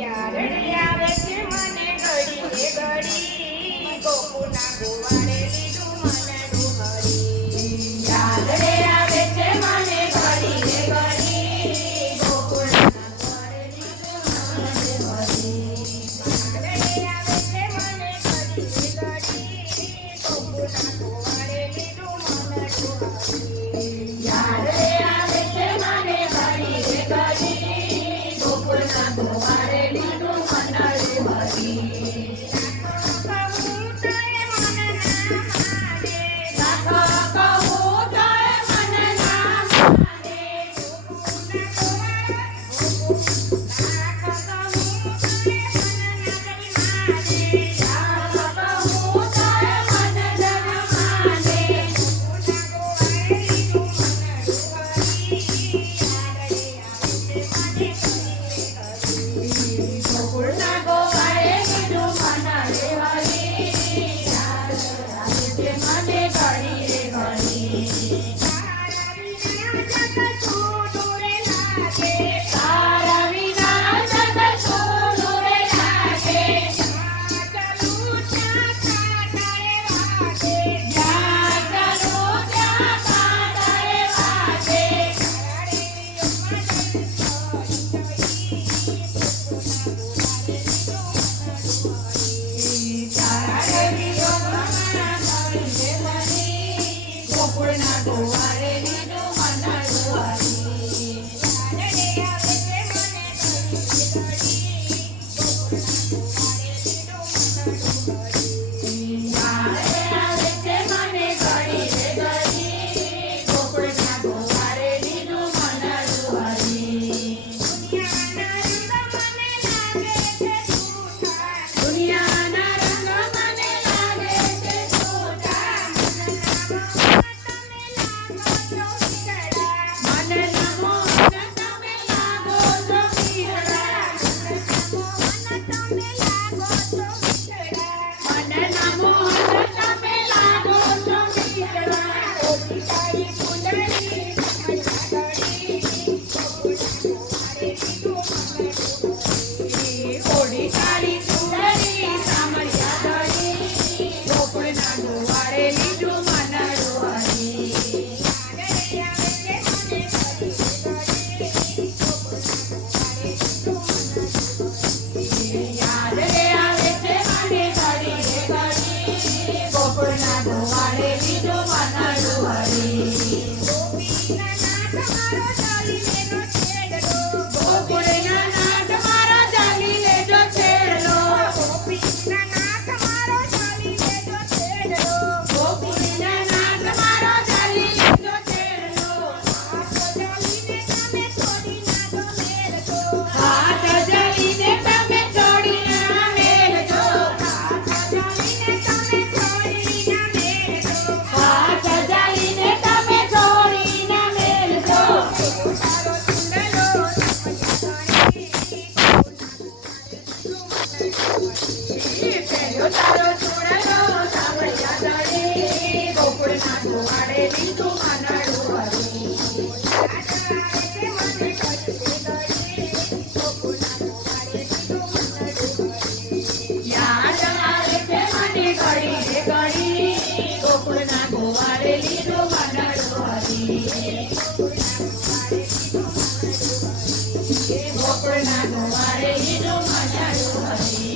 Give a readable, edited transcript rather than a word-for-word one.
યાદ આવે છે મને ઘડી એ ઘડી ગોકુળના ગોવાળે લીધું મને ડુહરી. યાદ આવે છે મને ઘડી એ ઘડી ગોકુળના ગોવાળે લીધું મને ડુહરી. યાદ આવે છે મને ઘડી એ ઘડી ગોકુળના ગોવાળે લીધું મને ડુહરી. યાદ આવે છે મને ઘડી એ ઘડી ગોકુળના ગોવાળે લીધું મને ડુહરી. ગોકુળના ગોવાળે લીધું મને ડુહરી.